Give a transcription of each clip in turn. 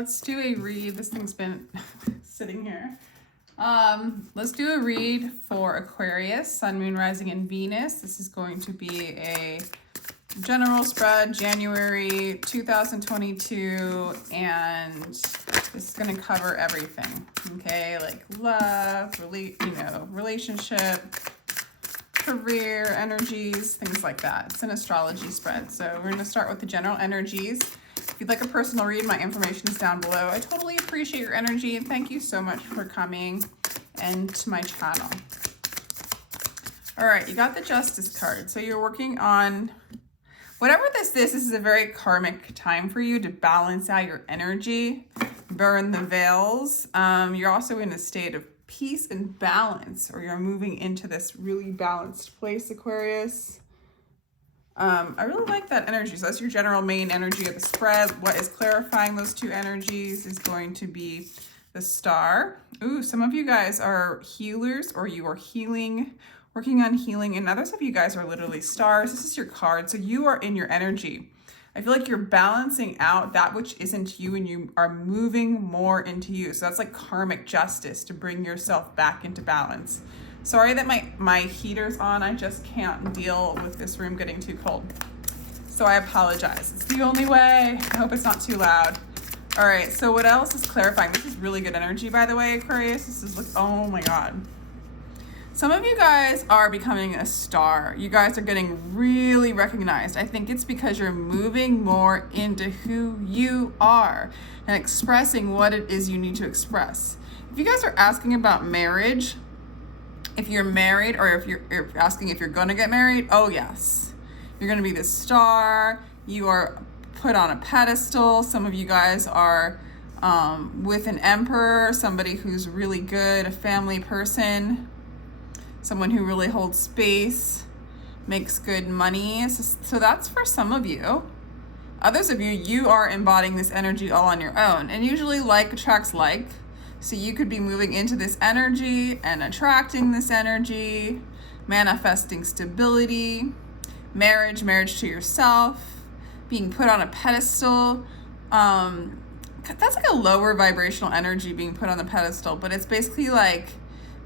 let's do a read. This thing's been sitting here. Let's do a read for Aquarius, Sun, Moon, Rising, and Venus. This is going to be a general spread, January 2022, and this is going to cover everything, okay? Like love, relationship, career, energies, things like that. It's an astrology spread. So we're going to start with the general energies. If you'd like a personal read, my information is down below. I totally appreciate your energy, and thank you so much for coming and to my channel. All right, you got the Justice card. So you're working on whatever this is a very karmic time for you to balance out your energy, burn the veils. You're also in a state of peace and balance, or you're moving into this really balanced place, Aquarius. I really like that energy. So that's your general main energy of the spread. What is clarifying those two energies is going to be the Star. Ooh, some of you guys are healers, or you are healing, working on healing, and others of you guys are literally stars. This is your card. So you are in your energy. I feel like you're balancing out that which isn't you, and you are moving more into you. So that's like karmic justice to bring yourself back into balance. Sorry that my heater's on. I just can't deal with this room getting too cold. So I apologize. It's the only way. I hope it's not too loud. All right, so what else is clarifying? This is really good energy, by the way, Aquarius. This is like, oh my God. Some of you guys are becoming a star. You guys are getting really recognized. I think it's because you're moving more into who you are and expressing what it is you need to express. If you guys are asking about marriage, if you're married, or if you're asking if you're gonna get married, oh yes. You're gonna be the star. You are put on a pedestal. Some of you guys are with an emperor, somebody who's really good, a family person, someone who really holds space, makes good money. So that's for some of you. Others of you, you are embodying this energy all on your own. And usually like attracts like. So you could be moving into this energy and attracting this energy, manifesting stability, marriage to yourself, being put on a pedestal. That's like a lower vibrational energy being put on the pedestal, but it's basically like,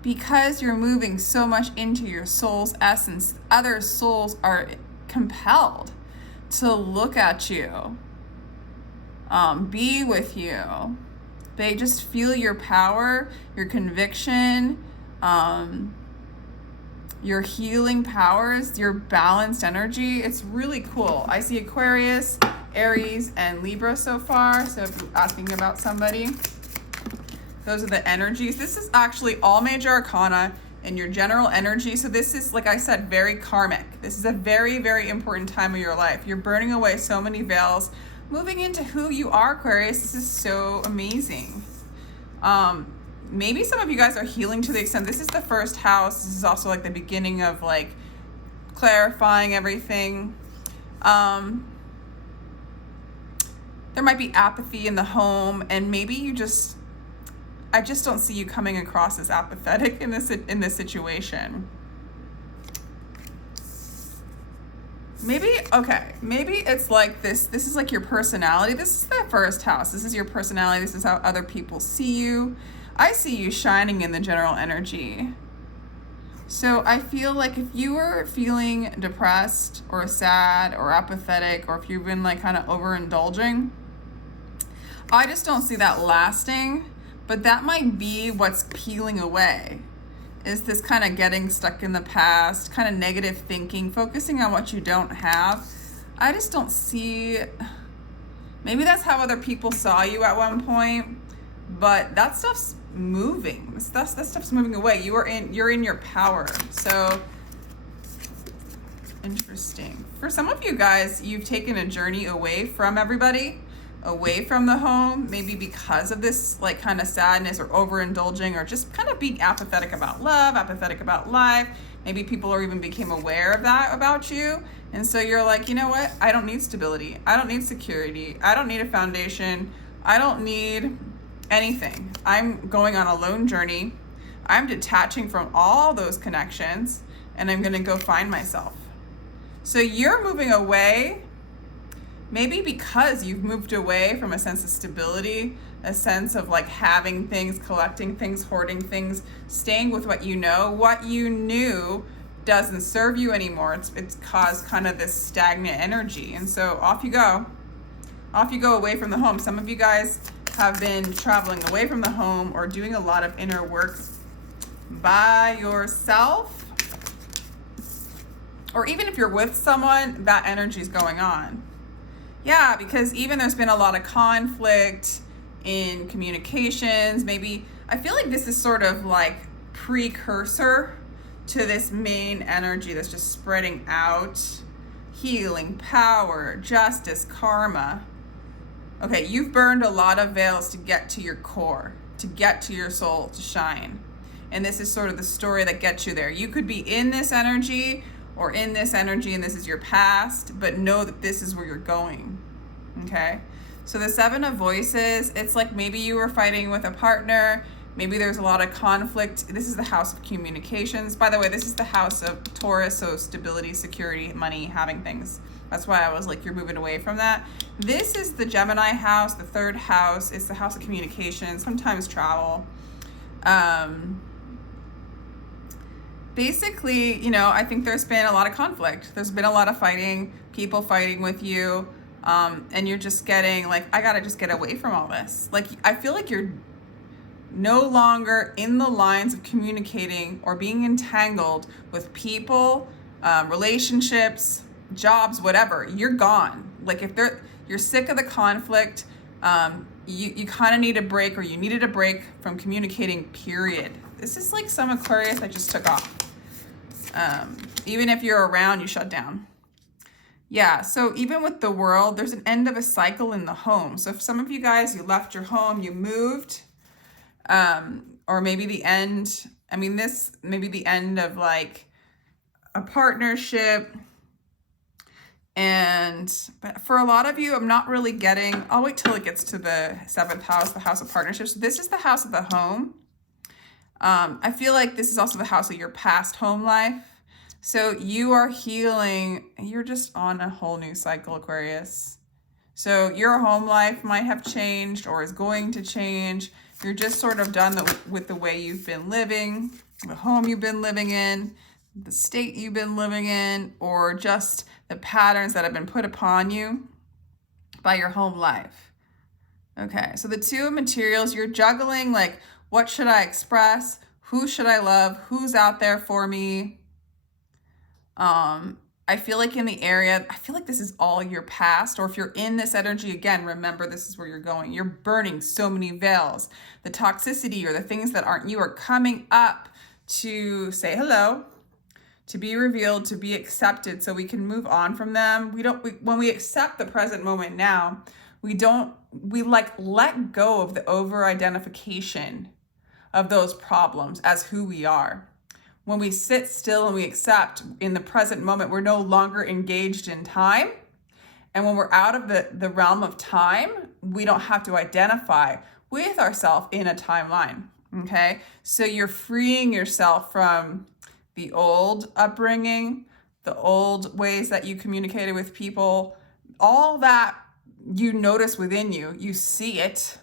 because you're moving so much into your soul's essence, other souls are compelled to look at you, be with you. They just feel your power, your conviction, your healing powers, your balanced energy. It's really cool. I see Aquarius, Aries, and Libra so far. So if you're asking about somebody, those are the energies. This is actually all major arcana and your general energy. So this is, like I said, very karmic. This is a very, very important time of your life. You're burning away so many veils, moving into who you are, Aquarius. This is so amazing. Maybe some of you guys are healing to the extent, this is the first house. This is also like the beginning of like clarifying everything. There might be apathy in the home, and maybe I just don't see you coming across as apathetic in this situation. Maybe it's like this is like your personality. This is the first house. This is your personality. This is how other people see you. I see you shining in the general energy. So I feel like if you were feeling depressed or sad or apathetic, or if you've been like kind of overindulging, I just don't see that lasting. But that might be what's peeling away, is this kind of getting stuck in the past, kind of negative thinking, focusing on what you don't have. I just don't see, maybe that's how other people saw you at one point, but that stuff's moving. That stuff's moving away. You're in your power. So interesting. For some of you guys, you've taken a journey away from everybody, away from the home, maybe because of this like kind of sadness or overindulging, or just kind of being apathetic about love, apathetic about life. Maybe people are even became aware of that about you. And so you're like, you know what? I don't need stability. I don't need security. I don't need a foundation. I don't need anything. I'm going on a lone journey. I'm detaching from all those connections, and I'm going to go find myself. So you're moving away maybe because you've moved away from a sense of stability, a sense of like having things, collecting things, hoarding things, staying with what you knew doesn't serve you anymore. It's caused kind of this stagnant energy. And so off you go away from the home. Some of you guys have been traveling away from the home or doing a lot of inner work by yourself. Or even if you're with someone, that energy is going on. Yeah, because even there's been a lot of conflict in communications. Maybe, I feel like this is sort of like precursor to this main energy that's just spreading out. Healing, power, justice, karma. Okay, you've burned a lot of veils to get to your core, to get to your soul, to shine. And this is sort of the story that gets you there. You could be in this energy or in this energy and this is your past, but know that this is where you're going, okay? So the Seven of Voices, it's like maybe you were fighting with a partner, maybe there's a lot of conflict. This is the house of communications. By the way, this is the house of Taurus, so stability, security, money, having things. That's why I was like, you're moving away from that. This is the Gemini house, the third house. It's the house of communication, sometimes travel. Basically, you know, I think there's been a lot of conflict. There's been a lot of fighting, people fighting with you, and you're just getting like, I gotta just get away from all this. Like, I feel like you're no longer in the lines of communicating or being entangled with people, relationships, jobs, whatever. You're gone. Like if you're sick of the conflict, you kind of need a break, or you needed a break from communicating, period. This is like some Aquarius I just took off. Even if you're around, you shut down. Yeah, so even with the world, there's an end of a cycle in the home. So if some of you guys, you left your home, you moved, or maybe the end, this maybe the end of like a partnership. But for a lot of you, I'm not really getting, I'll wait till it gets to the 7th house, the house of partnerships. This is the house of the home. I feel like this is also the house of your past home life. So you are healing, you're just on a whole new cycle, Aquarius. So your home life might have changed or is going to change. You're just sort of done with the way you've been living, the home you've been living in, the state you've been living in, or just the patterns that have been put upon you by your home life. Okay, so the Two of Materials, you're juggling like, what should I express? Who should I love? Who's out there for me? I feel like in the area, I feel like this is all your past, or if you're in this energy, again, remember this is where you're going. You're burning so many veils. The toxicity or the things that aren't you are coming up to say hello, to be revealed, to be accepted, so we can move on from them. When we accept the present moment now, we like let go of the over-identification of those problems as who we are. When we sit still and we accept in the present moment, we're no longer engaged in time. And when we're out of the realm of time, we don't have to identify with ourselves in a timeline, okay? So you're freeing yourself from the old upbringing, the old ways that you communicated with people, all that you notice within you, you see it.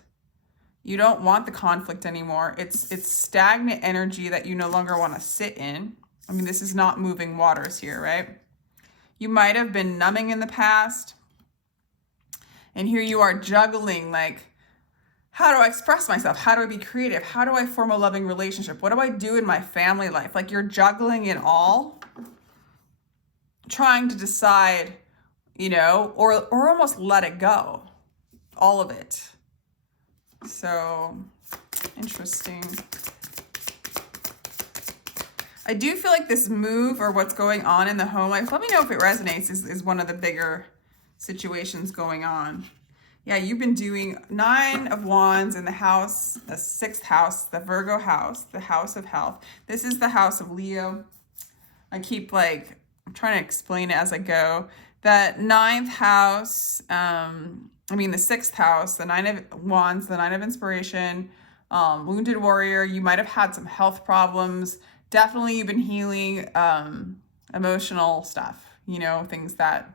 You don't want the conflict anymore. It's stagnant energy that you no longer want to sit in. This is not moving waters here, right? You might have been numbing in the past, and here you are juggling, like, how do I express myself? How do I be creative? How do I form a loving relationship? What do I do in my family life? Like, you're juggling it all, trying to decide, or almost let it go, all of it. So interesting. I do feel like this move or what's going on in the home life, let me know if it resonates, is one of the bigger situations going on. Yeah, you've been doing 9 of Wands in the house, the 6th house, the Virgo house, the house of health. This is the house of Leo. I keep I'm trying to explain it as I go. That 9th house, the 6th house, the 9 of Wands, the 9 of inspiration, wounded warrior. You might have had some health problems. Definitely you've been healing emotional stuff, things that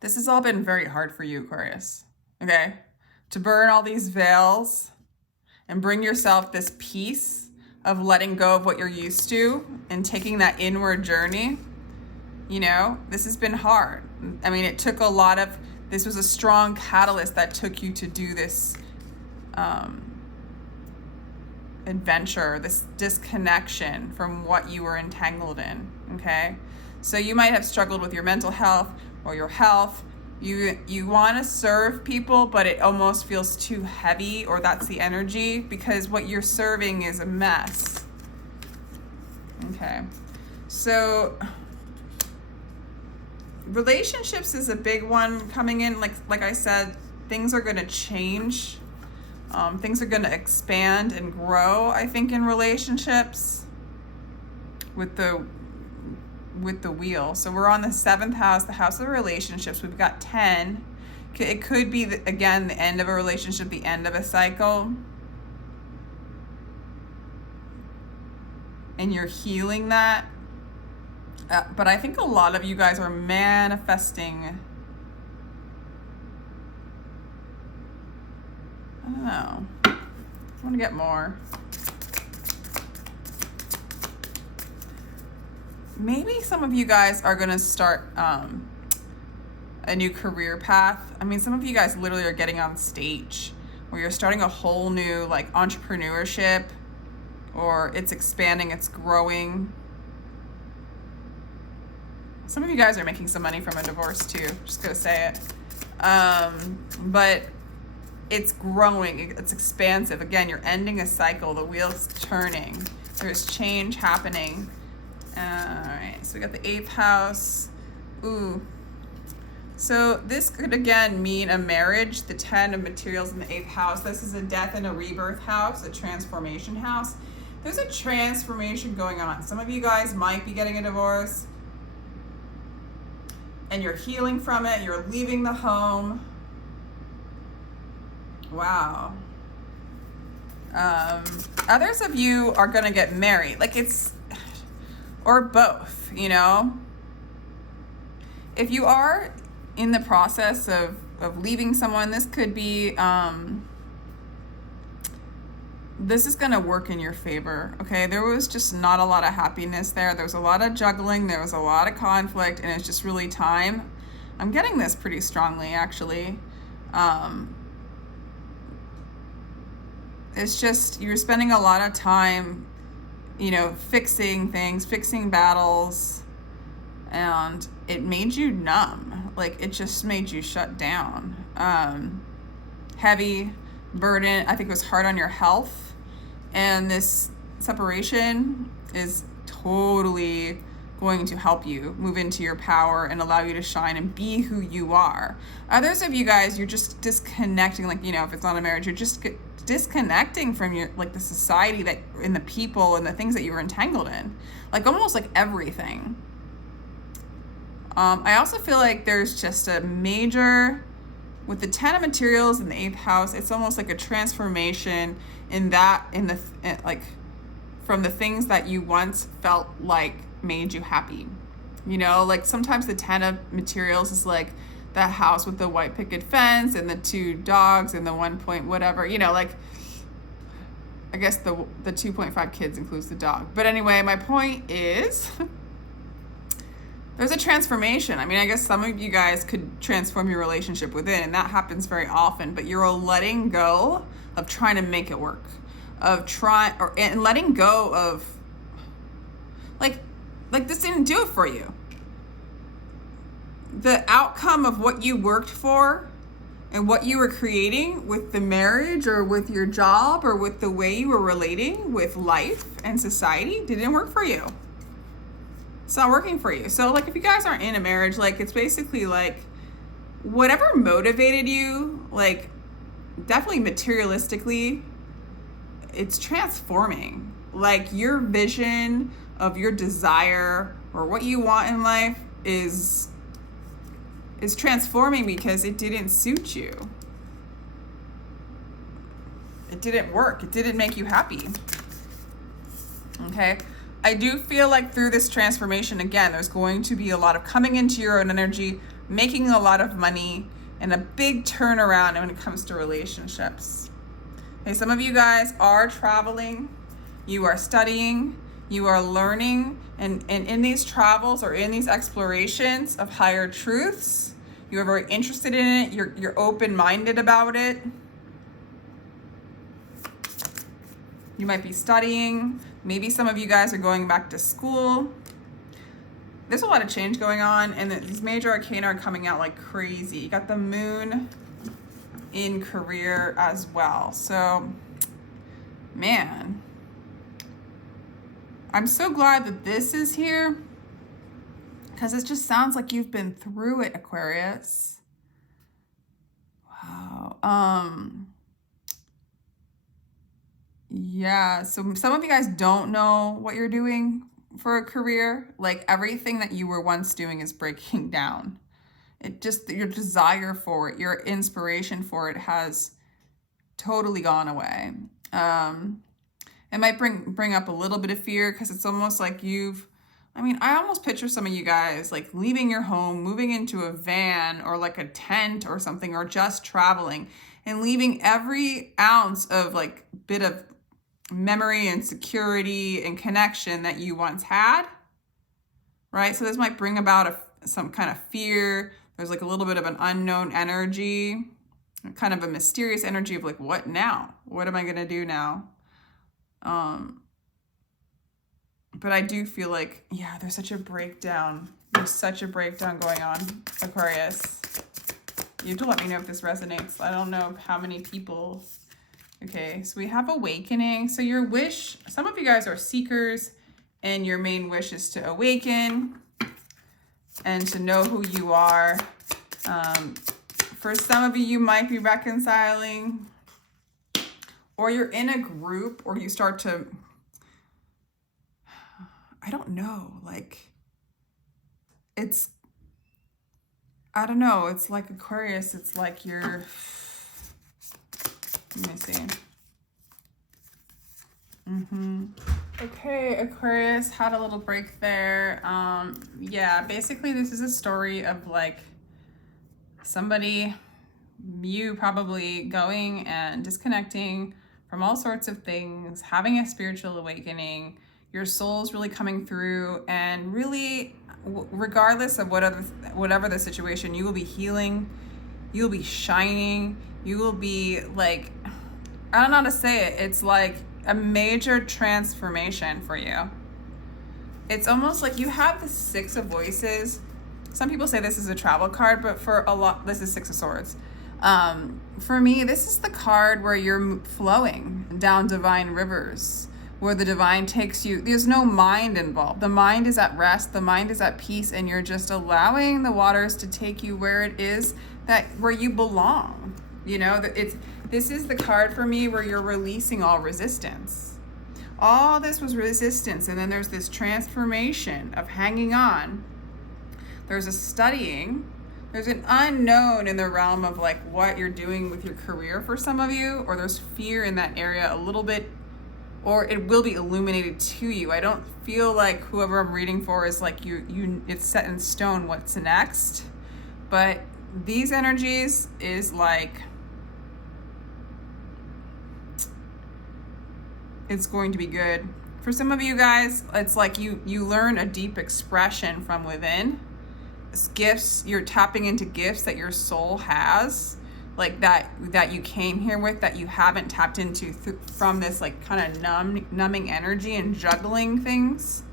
This has all been very hard for you, Aquarius, okay? To burn all these veils and bring yourself this peace of letting go of what you're used to and taking that inward journey. You know, this has been hard. I mean, it took a lot of, this was a strong catalyst that took you to do this adventure, this disconnection from what you were entangled in, okay? So you might have struggled with your mental health or your health. You want to serve people, but it almost feels too heavy, or that's the energy, because what you're serving is a mess. Okay, so relationships is a big one coming in. Like I said, things are going to change. Things are going to expand and grow, I think, in relationships with the wheel. So we're on the 7th house, the house of relationships. We've got 10. It could be, again, the end of a relationship, the end of a cycle. And you're healing that. But I think a lot of you guys are manifesting. I don't know. I want to get more. Maybe some of you guys are going to start a new career path. I mean, some of you guys literally are getting on stage where you're starting a whole new like entrepreneurship, or it's expanding, it's growing. Some of you guys are making some money from a divorce too. Just gonna say it. But it's growing, it's expansive. Again, you're ending a cycle, the wheel's turning. There's change happening. All right, so we got the 8th house. Ooh. So this could again mean a marriage, the 10 of materials in the 8th house. This is a death and a rebirth house, a transformation house. There's a transformation going on. Some of you guys might be getting a divorce and you're healing from it. You're leaving the home. Wow. Others of you are going to get married. Like it's, or both, you know? If you are in the process of leaving someone, this could be, this is going to work in your favor, okay? There was just not a lot of happiness there. There was a lot of juggling. There was a lot of conflict, and it's just really time. I'm getting this pretty strongly, actually. It's just, you're spending a lot of time, you know, fixing things, fixing battles, and it made you numb. Like, it just made you shut down. Heavy burden. I think it was hard on your health. And this separation is totally going to help you move into your power and allow you to shine and be who you are. Others of you guys, you're just disconnecting. Like, you know, if it's not a marriage, you're just disconnecting from your, like, the society that, and the people and the things that you were entangled in. Like, almost like everything. I also feel like there's just a major, with the 10 of materials in the 8th house, it's almost like a transformation like from the things that you once felt like made you happy. You know, like sometimes the 10 of materials is like that house with the white picket fence and the 2 dogs and the 1 point whatever, you know, like I guess the 2.5 kids includes the dog. But anyway, my point is there's a transformation. I mean, I guess some of you guys could transform your relationship within, and that happens very often, but you're letting go of trying to make it work, and letting go of like this didn't do it for you. The outcome of what you worked for and what you were creating with the marriage or with your job or with the way you were relating with life and society didn't work for you. It's not working for you. So like if you guys aren't in a marriage, like it's basically like whatever motivated you, like definitely materialistically, it's transforming. Like your vision of your desire or what you want in life is transforming because it didn't suit you. It didn't work. It didn't make you happy. Okay? I do feel like through this transformation, again, there's going to be a lot of coming into your own energy, making a lot of money, and a big turnaround when it comes to relationships. Okay, some of you guys are traveling, you are studying, you are learning, and in these travels or in these explorations of higher truths, you're very interested in it, you're open-minded about it. You might be studying, maybe some of you guys are going back to school. There's a lot of change going on, and these major arcana are coming out like crazy. You got the moon in career as well. So, man, I'm so glad that this is here, because it just sounds like you've been through it, Aquarius. Wow. Yeah, so some of you guys don't know what you're doing for a career. Like, everything that you were once doing is breaking down. It just, your desire for it, your inspiration for it has totally gone away. It might bring up a little bit of fear, because it's almost like I almost picture some of you guys like leaving your home, moving into a van or like a tent or something, or just traveling and leaving every ounce of like bit of memory and security and connection that you once had, right? So this might bring about some kind of fear. There's like a little bit of an unknown energy, kind of a mysterious energy of like, what now? What am I going to do now? But I do feel like, yeah, there's such a breakdown. There's such a breakdown going on, Aquarius. You have to let me know if this resonates. I don't know how many people. Okay, so we have awakening. So your wish, some of you guys are seekers, and your main wish is to awaken and to know who you are. For some of you, you might be reconciling, or you're in a group, or you start to, I don't know, like, I don't know, it's like Aquarius, it's like you're, let me see. Okay, Aquarius had a little break there. Yeah, basically this is a story of like somebody, you probably going and disconnecting from all sorts of things, having a spiritual awakening, your soul's really coming through, and really, regardless of whatever the situation, you will be healing, you will be shining, you will be like, I don't know how to say it, it's like a major transformation for you. It's almost like you have the Six of Voices. Some people say this is a travel card, but for a lot, this is Six of Swords. For me, this is the card where you're flowing down divine rivers, where the divine takes you. There's no mind involved. The mind is at rest. The mind is at peace, and you're just allowing the waters to take you where it is where you belong. You know, this is the card for me where you're releasing all resistance. All this was resistance, and then there's this transformation of hanging on. There's a studying. There's an unknown in the realm of like what you're doing with your career for some of you, or there's fear in that area a little bit, or it will be illuminated to you. I don't feel like whoever I'm reading for is like it's set in stone what's next, but these energies is like, it's going to be good. For some of you guys, it's like you learn a deep expression from within. It's gifts, you're tapping into gifts that your soul has, like that you came here with, that you haven't tapped into from this like kind of numbing energy and juggling things.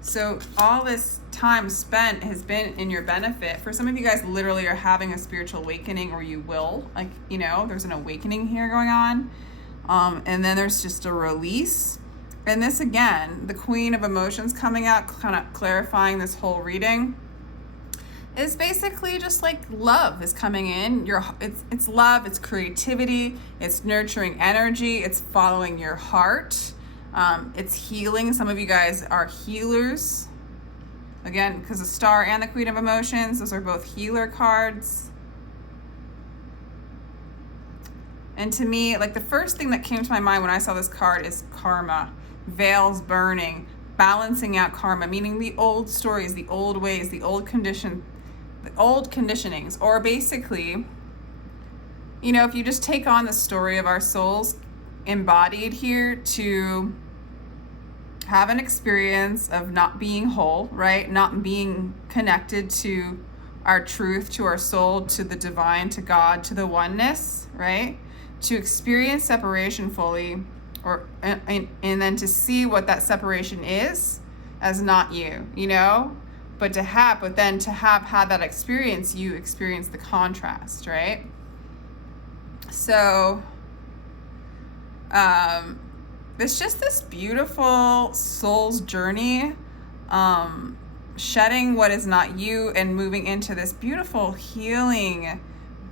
So all this time spent has been in your benefit. For some of you guys, literally are having a spiritual awakening, or you will, like, you know, there's an awakening here going on. And then there's just a release. And this, again, the Queen of Emotions coming out, kind of clarifying this whole reading, is basically just like love is coming in. It's love, it's creativity, it's nurturing energy, it's following your heart, it's healing. Some of you guys are healers. Again, because the Star and the Queen of Emotions, those are both healer cards. And to me, like, the first thing that came to my mind when I saw this card is karma, veils burning, balancing out karma, meaning the old stories, the old ways, the old condition old conditionings, or basically, you know, if you just take on the story of our souls embodied here to have an experience of not being whole, right? Not being connected to our truth, to our soul, to the divine, to God, to the oneness, right? To experience separation fully, and then to see what that separation is as not you, you know? But then to have had that experience, you experience the contrast, right? So, it's just this beautiful soul's journey, shedding what is not you and moving into this beautiful, healing,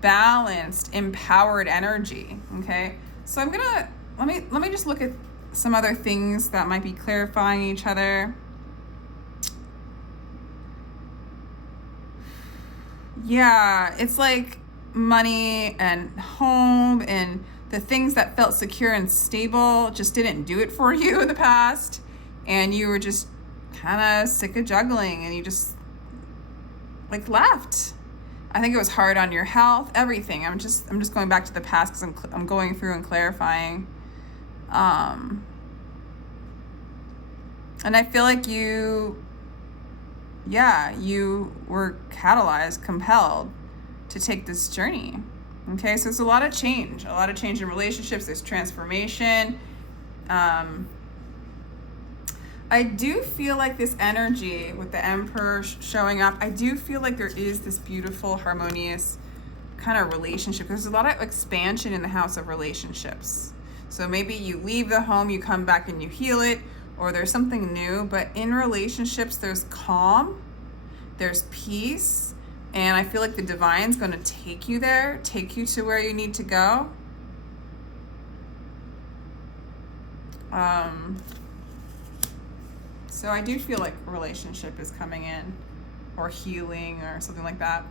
balanced, empowered energy. Okay, so I'm gonna let me just look at some other things that might be clarifying each other. Yeah, it's like money and home and the things that felt secure and stable just didn't do it for you in the past, and you were just kind of sick of juggling and you just like left. I think it was hard on your health, everything. I'm just going back to the past because I'm going through and clarifying. And I feel like you were catalyzed, compelled to take this journey. Okay, so it's a lot of change in relationships. There's transformation. I do feel like this energy with the Emperor showing up, I do feel like there is this beautiful, harmonious kind of relationship. There's a lot of expansion in the house of relationships. So maybe you leave the home, you come back and you heal it, or there's something new. But in relationships, there's calm, there's peace, and I feel like the divine's going to take you there, take you to where you need to go. So I do feel like a relationship is coming in, or healing, or something like that.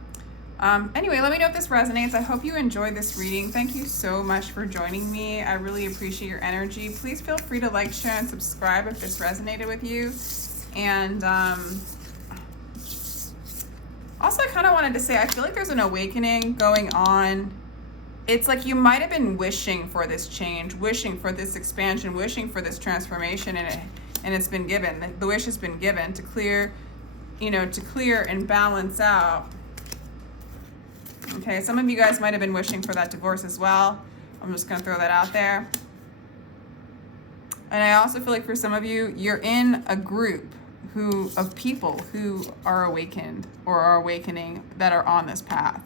Anyway, let me know if this resonates. I hope you enjoyed this reading. Thank you so much for joining me. I really appreciate your energy. Please feel free to like, share, and subscribe if this resonated with you. And also, I kind of wanted to say, I feel like there's an awakening going on. It's like you might have been wishing for this change, wishing for this expansion, wishing for this transformation, and it's been given. The wish has been given to clear, to clear and balance out. Okay, some of you guys might have been wishing for that divorce as well. I'm just gonna throw that out there. And I also feel like for some of you, you're in a group of people who are awakened or are awakening, that are on this path.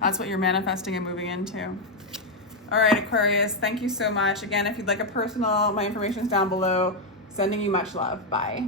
That's what you're manifesting and moving into. All right, Aquarius, thank you so much. Again, if you'd like a personal, my information is down below. Sending you much love. Bye.